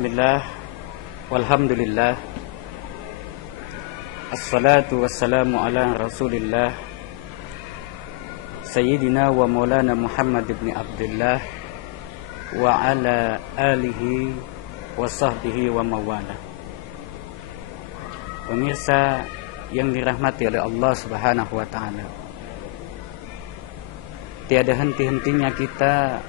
Bismillah, walhamdulillah, assalatu wassalamu ala rasulillah, Sayyidina wa maulana Muhammad ibn Abdullah, wa ala alihi wa sahbihi wa mawala. Pemirsa yang dirahmati oleh Allah subhanahu wa ta'ala, tiada henti-hentinya kita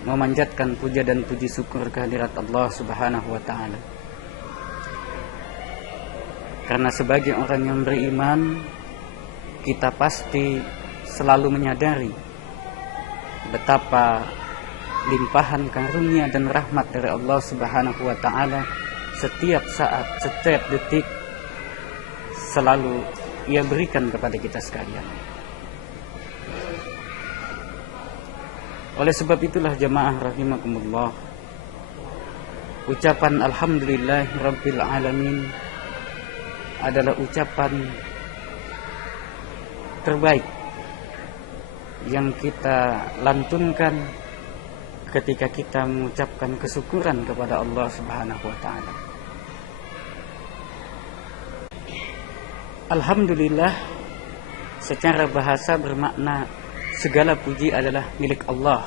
memanjatkan puja dan puji syukur kehadirat Allah subhanahu wa ta'ala. Karena sebagai orang yang beriman, kita pasti selalu menyadari betapa limpahan karunia dan rahmat dari Allah subhanahu wa ta'ala setiap saat, setiap detik selalu Ia berikan kepada kita sekalian. Oleh sebab itulah jamaah rahimakumullah, ucapan alhamdulillahi rabbil alamin adalah ucapan terbaik yang kita lantunkan ketika kita mengucapkan kesyukuran kepada Allah subhanahu wa ta'ala. Alhamdulillah secara bahasa bermakna segala puji adalah milik Allah.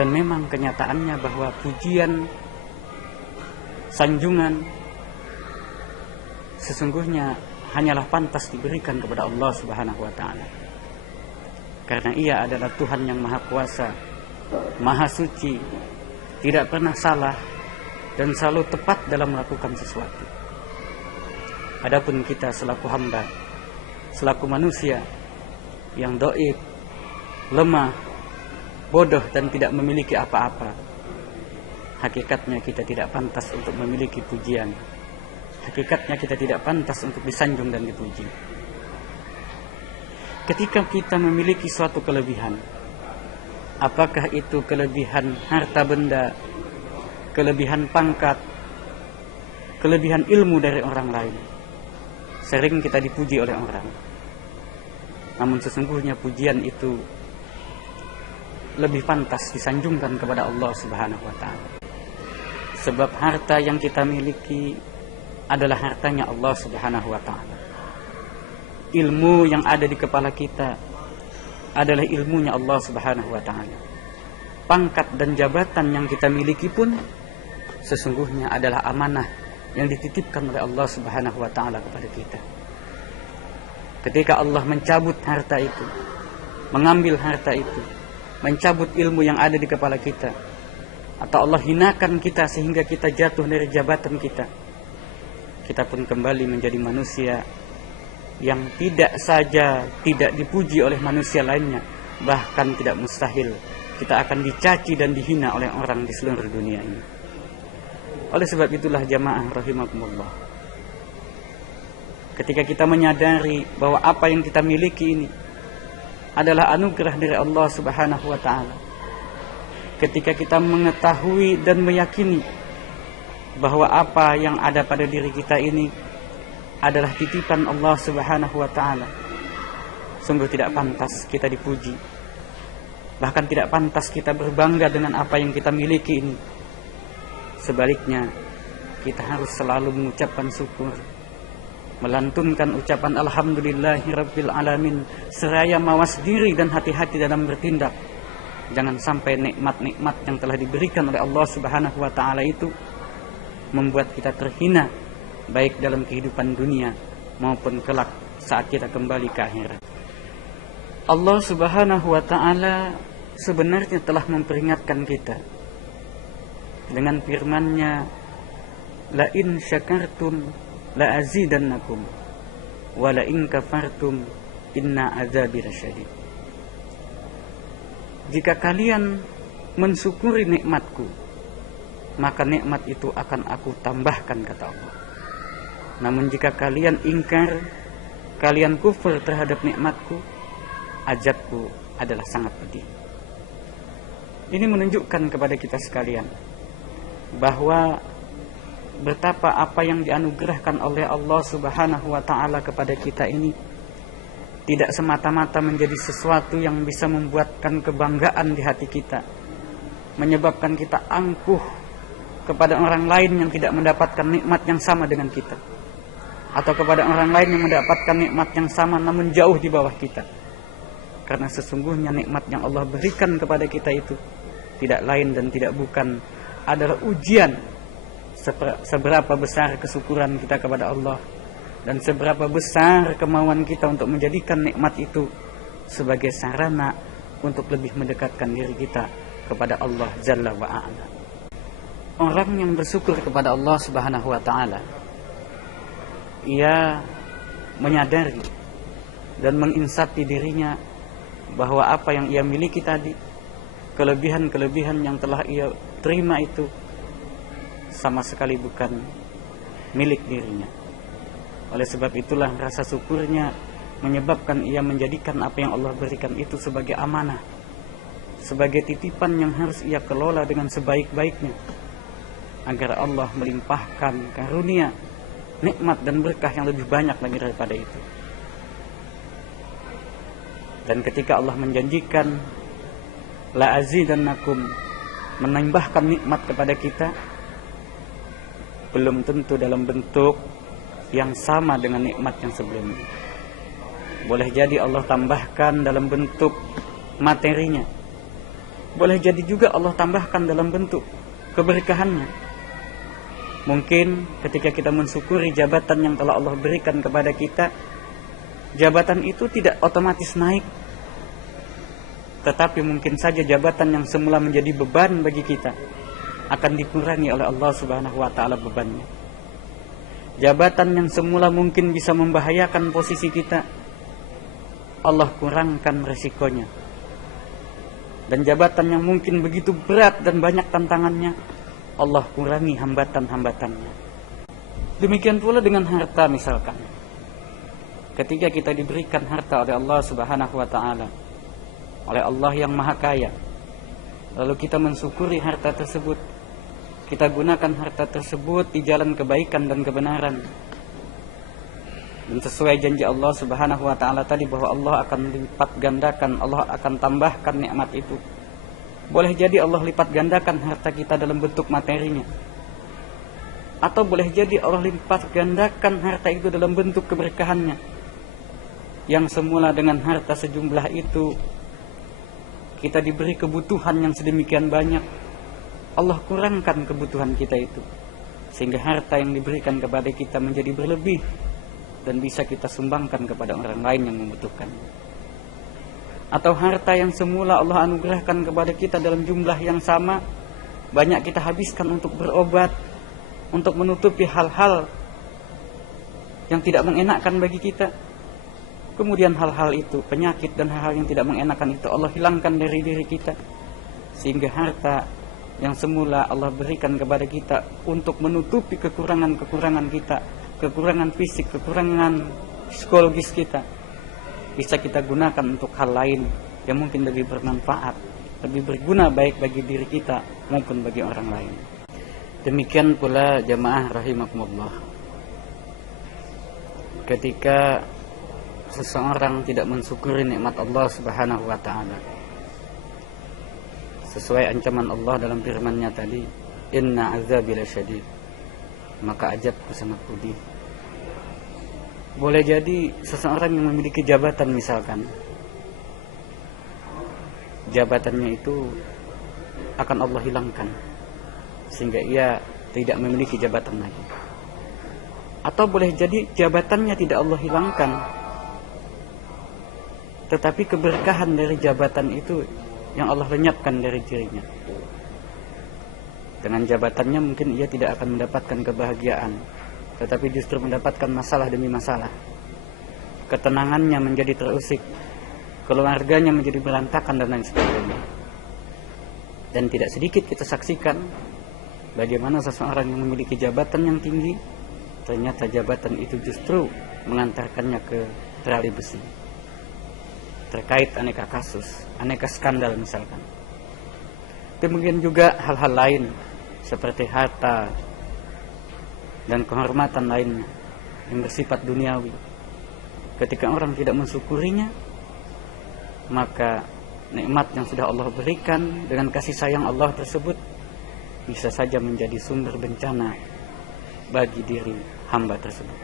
Dan memang kenyataannya bahwa pujian, sanjungan sesungguhnya hanyalah pantas diberikan kepada Allah subhanahu wa ta'ala. Karena Ia adalah Tuhan yang Maha Kuasa, Maha Suci, tidak pernah salah, dan selalu tepat dalam melakukan sesuatu. Adapun kita selaku hamba, selaku manusia yang dhaif, lemah, bodoh dan tidak memiliki apa-apa, hakikatnya kita tidak pantas untuk memiliki pujian. Hakikatnya kita tidak pantas untuk disanjung dan dipuji. Ketika kita memiliki suatu kelebihan, apakah itu kelebihan harta benda, kelebihan pangkat, kelebihan ilmu dari orang lain, sering kita dipuji oleh orang. Namun sesungguhnya pujian itu lebih pantas disanjungkan kepada Allah subhanahu wa ta'ala. Sebab harta yang kita miliki adalah hartanya Allah subhanahu wa ta'ala. Ilmu yang ada di kepala kita adalah ilmunya Allah subhanahu wa ta'ala. Pangkat dan jabatan yang kita miliki pun sesungguhnya adalah amanah yang dititipkan oleh Allah subhanahu wa ta'ala kepada kita. Ketika Allah mencabut harta itu, mengambil harta itu, mencabut ilmu yang ada di kepala kita, atau Allah hinakan kita sehingga kita jatuh dari jabatan kita, kita pun kembali menjadi manusia yang tidak saja tidak dipuji oleh manusia lainnya, bahkan tidak mustahil kita akan dicaci dan dihina oleh orang di seluruh dunia ini. Oleh sebab itulah jamaah rahimakumullah, ketika kita menyadari bahwa apa yang kita miliki ini adalah anugerah dari Allah subhanahu wa ta'ala, ketika kita mengetahui dan meyakini bahwa apa yang ada pada diri kita ini adalah titipan Allah subhanahu wa ta'ala, sungguh tidak pantas kita dipuji, bahkan tidak pantas kita berbangga dengan apa yang kita miliki ini. Sebaliknya, kita harus selalu mengucapkan syukur, melantunkan ucapan alhamdulillahi rabbil alamin, seraya mawas diri dan hati-hati dalam bertindak. Jangan sampai nikmat-nikmat yang telah diberikan oleh Allah subhanahu wa ta'ala itu membuat kita terhina, baik dalam kehidupan dunia maupun kelak saat kita kembali ke akhirat. Allah subhanahu wa ta'ala sebenarnya telah memperingatkan kita dengan firman-Nya, la in syakartum la azidannakum wa la in kafartum inna azabi lasyadid. Jika kalian mensyukuri nikmatku, maka nikmat itu akan aku tambahkan, kata Allah. Namun jika kalian ingkar, kalian kufur terhadap nikmatku, azabku adalah sangat pedih. Ini menunjukkan kepada kita sekalian bahwa betapa apa yang dianugerahkan oleh Allah subhanahu wa ta'ala kepada kita ini tidak semata-mata menjadi sesuatu yang bisa membuatkan kebanggaan di hati kita, menyebabkan kita angkuh kepada orang lain yang tidak mendapatkan nikmat yang sama dengan kita, atau kepada orang lain yang mendapatkan nikmat yang sama namun jauh di bawah kita. Karena sesungguhnya nikmat yang Allah berikan kepada kita itu tidak lain dan tidak bukan adalah ujian seberapa besar kesyukuran kita kepada Allah dan seberapa besar kemauan kita untuk menjadikan nikmat itu sebagai sarana untuk lebih mendekatkan diri kita kepada Allah Jalla wa'ala. Orang yang bersyukur kepada Allah Subhanahu wa ta'ala, ia menyadari dan menginsati dirinya bahwa apa yang ia miliki tadi, kelebihan-kelebihan yang telah ia terima itu sama sekali bukan milik dirinya. Oleh sebab itulah rasa syukurnya menyebabkan ia menjadikan apa yang Allah berikan itu sebagai amanah, sebagai titipan yang harus ia kelola dengan sebaik-baiknya, agar Allah melimpahkan karunia, nikmat dan berkah yang lebih banyak lagi daripada itu. Dan ketika Allah menjanjikan la azidannakum, menambahkan nikmat kepada kita, belum tentu dalam bentuk yang sama dengan nikmat yang sebelumnya. Boleh jadi Allah tambahkan dalam bentuk materinya, boleh jadi juga Allah tambahkan dalam bentuk keberkahannya. Mungkin ketika kita mensyukuri jabatan yang telah Allah berikan kepada kita, jabatan itu tidak otomatis naik, tetapi mungkin saja jabatan yang semula menjadi beban bagi kita akan dikurangi oleh Allah Subhanahu wa ta'ala bebannya. Jabatan yang semula mungkin bisa membahayakan posisi kita, Allah kurangkan resikonya. Dan jabatan yang mungkin begitu berat dan banyak tantangannya, Allah kurangi hambatan-hambatannya. Demikian pula dengan harta misalkan. Ketika kita diberikan harta oleh Allah Subhanahu wa ta'ala, oleh Allah yang maha kaya, lalu kita mensyukuri harta tersebut, kita gunakan harta tersebut di jalan kebaikan dan kebenaran, dan sesuai janji Allah Subhanahu wa ta'ala tadi bahwa Allah akan lipat gandakan, Allah akan tambahkan nikmat itu. Boleh jadi Allah lipat gandakan harta kita dalam bentuk materinya, atau boleh jadi Allah lipat gandakan harta itu dalam bentuk keberkahannya. Yang semula dengan harta sejumlah itu kita diberi kebutuhan yang sedemikian banyak, Allah kurangkan kebutuhan kita itu, sehingga harta yang diberikan kepada kita menjadi berlebih dan bisa kita sumbangkan kepada orang lain yang membutuhkan. Atau harta yang semula Allah anugerahkan kepada kita dalam jumlah yang sama, banyak kita habiskan untuk berobat, untuk menutupi hal-hal yang tidak mengenakan bagi kita. Kemudian hal-hal itu, penyakit dan hal-hal yang tidak mengenakan itu Allah hilangkan dari diri kita, sehingga harta yang semula Allah berikan kepada kita untuk menutupi kekurangan-kekurangan kita, kekurangan fisik, kekurangan psikologis kita, bisa kita gunakan untuk hal lain yang mungkin lebih bermanfaat, lebih berguna baik bagi diri kita maupun bagi orang lain. Demikian pula jamaah rahimakumullah, ketika seseorang tidak mensyukuri nikmat Allah Subhanahu wa ta'ala, sesuai ancaman Allah dalam firman-Nya tadi, inna azabi lasyadid, maka azabku sangat pedih. Boleh jadi seseorang yang memiliki jabatan misalkan, jabatannya itu akan Allah hilangkan sehingga ia tidak memiliki jabatan lagi. Atau boleh jadi jabatannya tidak Allah hilangkan, tetapi keberkahan dari jabatan itu yang Allah lenyapkan dari dirinya. Dengan jabatannya mungkin ia tidak akan mendapatkan kebahagiaan, tetapi justru mendapatkan masalah demi masalah. Ketenangannya menjadi terusik, keluarganya menjadi berantakan dan lain sebagainya. Dan tidak sedikit kita saksikan bagaimana seseorang yang memiliki jabatan yang tinggi, ternyata jabatan itu justru mengantarkannya ke terali besi, terkait aneka kasus, aneka skandal misalkan. Demikian juga hal-hal lain seperti harta dan kehormatan lainnya yang bersifat duniawi. Ketika orang tidak mensyukurinya, maka nikmat yang sudah Allah berikan dengan kasih sayang Allah tersebut bisa saja menjadi sumber bencana bagi diri hamba tersebut.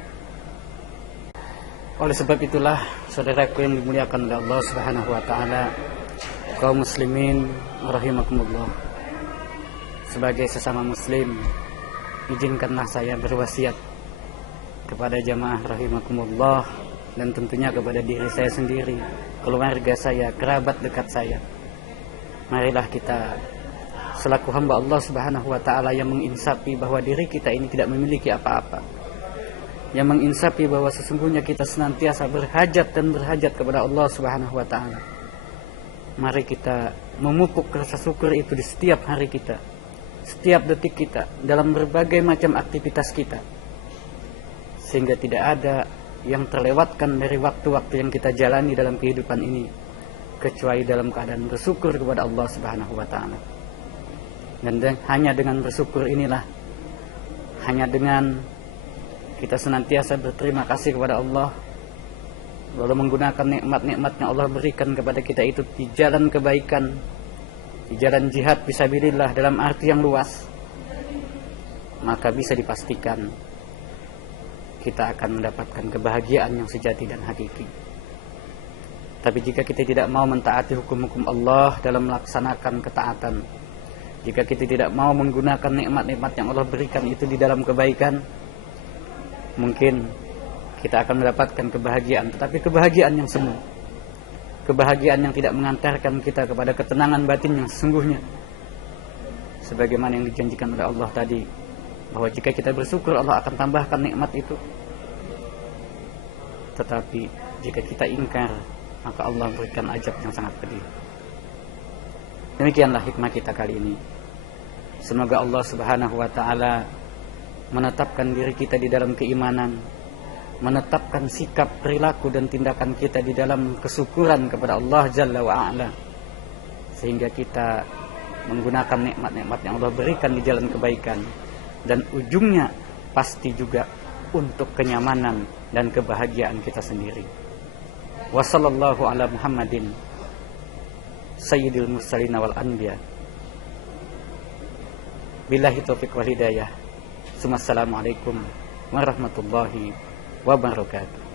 Oleh sebab itulah, saudaraku yang dimuliakan oleh Allah Subhanahu wa taala, kaum muslimin rahimakumullah, sebagai sesama muslim, izinkanlah saya berwasiat kepada jamaah rahimakumullah, dan tentunya kepada diri saya sendiri, keluarga saya, kerabat dekat saya. Marilah kita selaku hamba Allah Subhanahu wa taala yang menginsafi bahwa diri kita ini tidak memiliki apa-apa, yang menginsafi bahwa sesungguhnya kita senantiasa berhajat dan berhajat kepada Allah Subhanahu wa taala. Mari kita memupuk rasa syukur itu di setiap hari kita, setiap detik kita, dalam berbagai macam aktivitas kita, sehingga tidak ada yang terlewatkan dari waktu-waktu yang kita jalani dalam kehidupan ini kecuali dalam keadaan bersyukur kepada Allah Subhanahu wa taala. Dan hanya dengan bersyukur inilah, hanya dengan kita senantiasa berterima kasih kepada Allah, lalu menggunakan nikmat-nikmat yang Allah berikan kepada kita itu di jalan kebaikan, di jalan jihad fisabilillah dalam arti yang luas, maka bisa dipastikan kita akan mendapatkan kebahagiaan yang sejati dan hakiki. Tapi jika kita tidak mau mentaati hukum-hukum Allah dalam melaksanakan ketaatan, jika kita tidak mau menggunakan nikmat-nikmat yang Allah berikan itu di dalam kebaikan, mungkin kita akan mendapatkan kebahagiaan, tetapi kebahagiaan yang semu, kebahagiaan yang tidak mengantarkan kita kepada ketenangan batin yang sesungguhnya, sebagaimana yang dijanjikan oleh Allah tadi, bahwa jika kita bersyukur Allah akan tambahkan nikmat itu. Tetapi jika kita ingkar, maka Allah berikan azab yang sangat pedih. Demikianlah hikmah kita kali ini. Semoga Allah Subhanahu wa taala menetapkan diri kita di dalam keimanan, menetapkan sikap, perilaku dan tindakan kita di dalam kesyukuran kepada Allah Jalla wa Ala, sehingga kita menggunakan nikmat-nikmat yang Allah berikan di jalan kebaikan, dan ujungnya pasti juga untuk kenyamanan dan kebahagiaan kita sendiri. Wa sallallahu ala Muhammadin sayyidil mursalin wal anbiya. Billahi taufiq wal hidayah. Assalamualaikum warahmatullahi wabarakatuh.